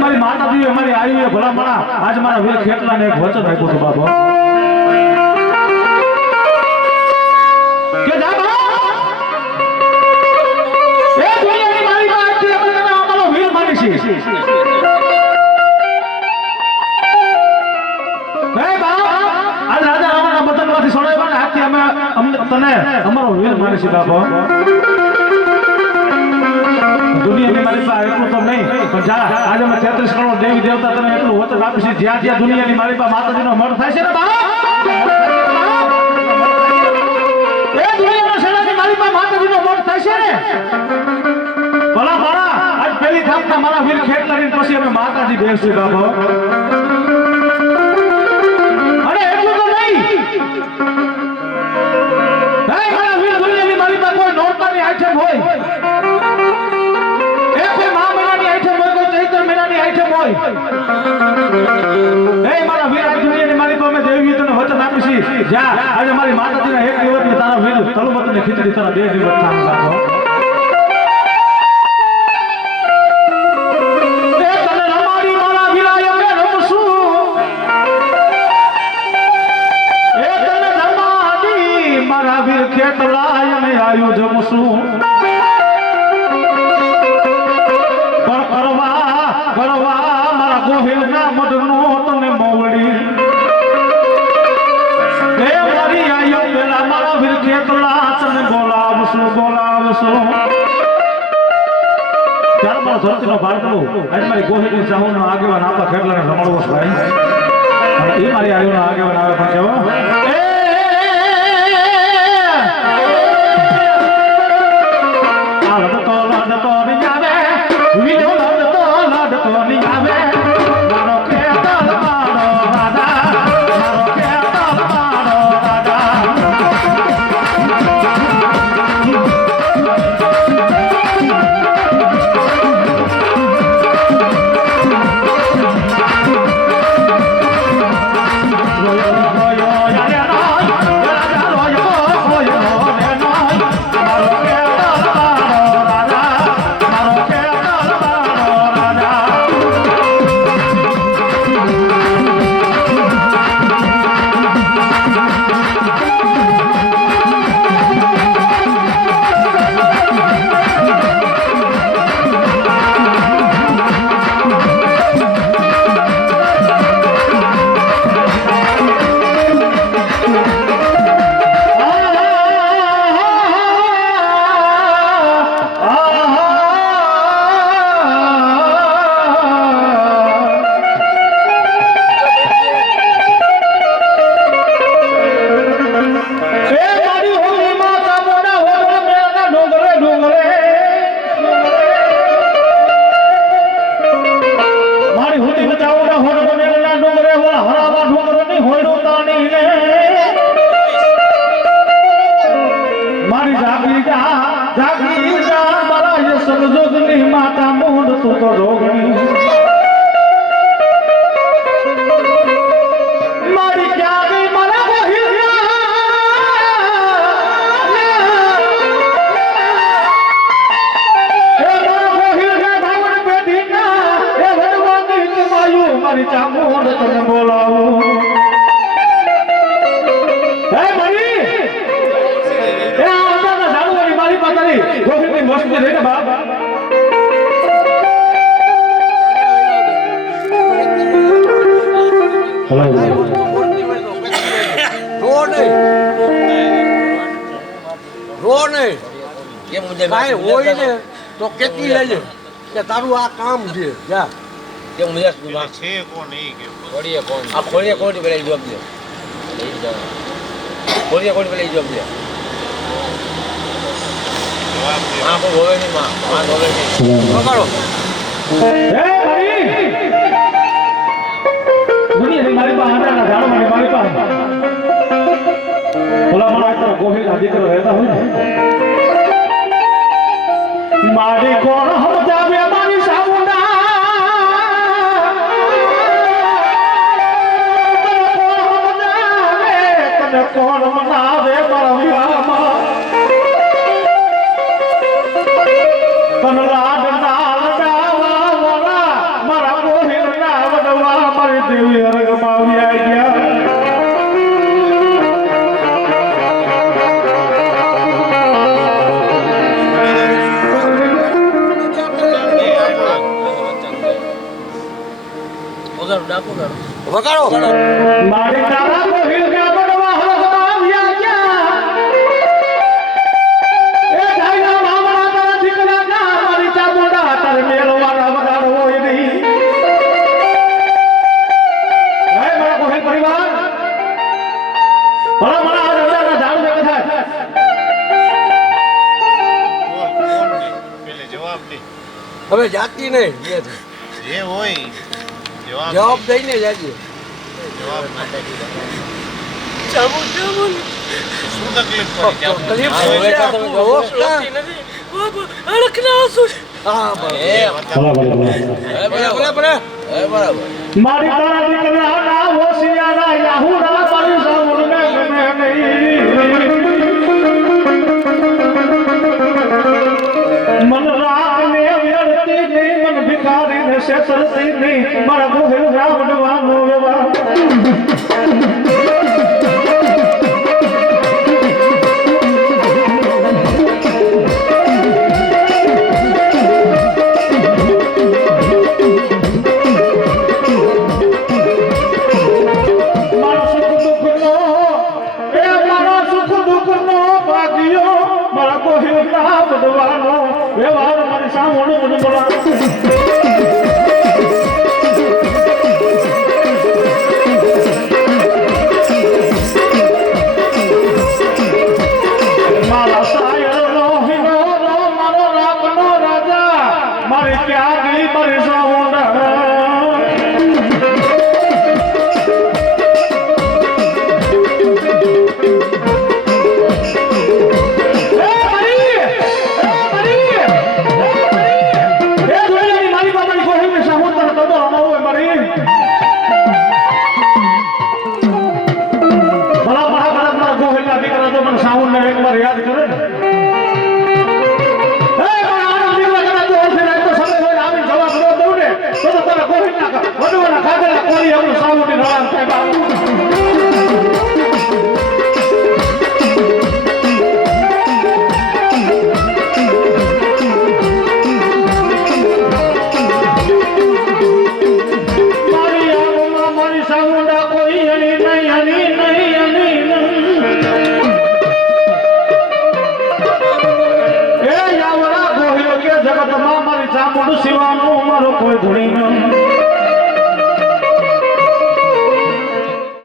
મારી માતાજી અમારી આવી ભલા માણા આજ મારા વીર ખેતલાને એક વચન આપ્યું હતું બાબા કે જા એ દુનિયાની મારી વાત છે અમે અમારો વીર માની છે એ બા આ રાજા રામાના બદનમાંથી સોળાવ્યા ને હાથી અમે તને અમારો વીર માની છે બાબા દુનિયાની મારી પાસે એટલું તો નહીં પણ જા આજે અમે 33 કરોડ દેવી દેવતા તને એટલું વચન આપી છે જ્યાં જ્યાં દુનિયાની મારી પાસે માતાજીનો મઢ થાય છે ને બા એ દુનિયાના શેણાથી મારી પાસે માતાજીનો મઢ થાય છે ને ભલા મારા આજ પહેલી થાપના મારા વીર ખેતલાની પછી અમે માતાજી બેસી બાબા અને એટલું તો નહીં મારા વીર દુનિયાની મારી પાસે કોઈ નોરતાની આઈટમ હોય મારા વીર આ દુનિયાની મારી પાસે દેવી તને વચન આપી છે જ્યાં આજે મારી માતાજીના એક દિવસની તારા વીર તળવતની ખીચડી તારા 2 દિવસ કામ રાખો તને રમાડી મારા વીરાય અમે રમશું તને રમાડી મારા વીર ખેતલાય અમે આયુ જમશું ગોહિલના મઢનો તને મોવડી એ મારી આયો પેલા મારા વીર ખેતલા તને બોલાવશું ત્યારે મારો ધરતીનો ભાર કરું આજ મારી ગોહિલની સાહુનો આગેવાન આપા ખેતલાને રમાડવો ભાઈ અને એ મારી આયોનો આગેવાન આવે પણ કેવો લડતો નહીં આવે વિજો લડતો નહીં આવે માતા મોડ તું તો રોગણી મારી ક્યાં ગઈ મારા મારી ચામોડ તને બોલાવું હે મારી એ આના જાણવાની મારી પાતાની ગોહિલની મસ્તી રહી ને બાપ હોય ને તો કેટલી લેજે કે તારું આ કામ છે જા કે મુજે છે કોણ નહીં કે કોડીએ કોણ આ કોડીએ કોડી પેલા જવાબ દે કોડીએ કોડી પેલા જવાબ દે હા કો હોવે નહીં માં હોવે નહીં પકડો એ ભાઈ દુનિયાની મારી પાસે આંડાના ઝાડવાની મારી પાસે ભલા મારા તો ગોહિલના દીકરો રહેતા હોય ને મારી કોણ સમજાવે મારી સામુના તને કોણ મનાવે મારા વિવાહમાં તને લાડ ના લડાવા વાળા મારા વગાડો મારી તારા ગોહિલ કે બડવા આવ્યા ગયા એ ધાઈના મામા તારા દીકરા ના મારી ચામુંડા તારે મેળવાના વગાડવો નહીં હે મારા ગોહિલ પરિવાર ભલા મને આ રજાના ઝાડ ભેગા થાય જવાબ દે હવે જાતી નહીં જે હોય જવાબ દઈને જાતી જવાબ ના દે ચામુ ચામુ શું તકલીફ પડી તકલીફ હા, હવે તો તમે જોવો અડકના શું હા બરાબર મારી તારા દીકરા ના હોશિયારા યાહુરા મારી સામું ને ગમે નહીં મન રાગ ને વ્યર્થી નહીં મન ભિખારી ને શેતરતી નહીં મારા ગોહિલ રાવણવાનો વ્યવહાર વ્યવહાર મારી સામું મને બોલા મારા સાયરનો હિનો મારો રાખનો રાજા મારી ક્યાં ગઈ મારી સામુંડા સાઉન્ડ ને એકવાર યાદ કરે ને જવાબ ન દઉં ને તો તારા ગોહિલ ના વડવાના ખાધેલા કોરી આપણું સાઉન્ડ નળામ સાહેબ મારી આંખોમાં મારી સાઉન્ડા કોઈ હની નહીં હની નહીં હની જગતમાં મારી ચામુંડ સિવાનું મારો કોઈ ધૂણી ન